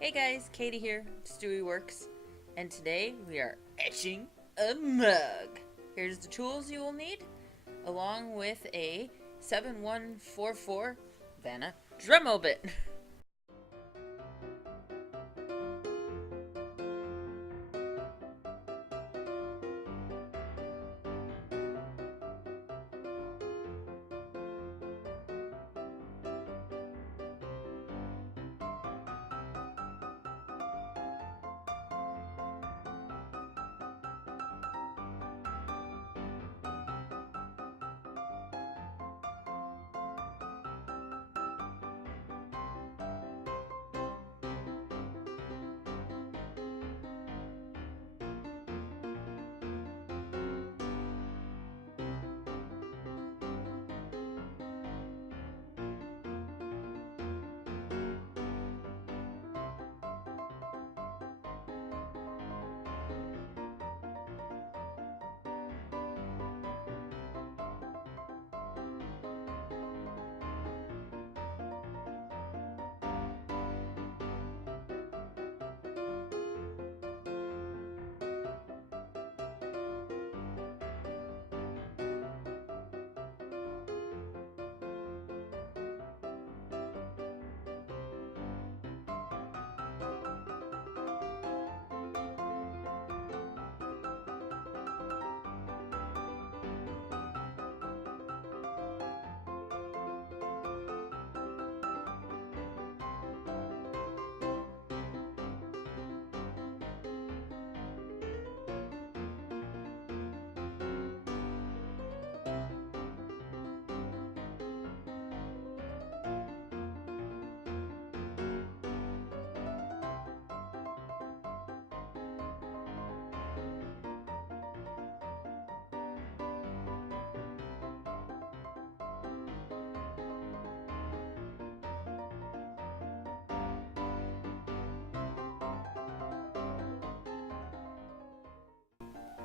Hey guys, Katie here, StewieWorks, and today we are etching a mug. Here's the tools you will need, along with a 7144 Vanna Dremel bit.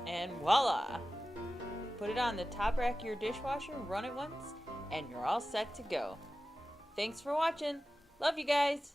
And voila! Put it on the top rack of your dishwasher, run it once, and you're all set to go. Thanks for watching. Love you guys.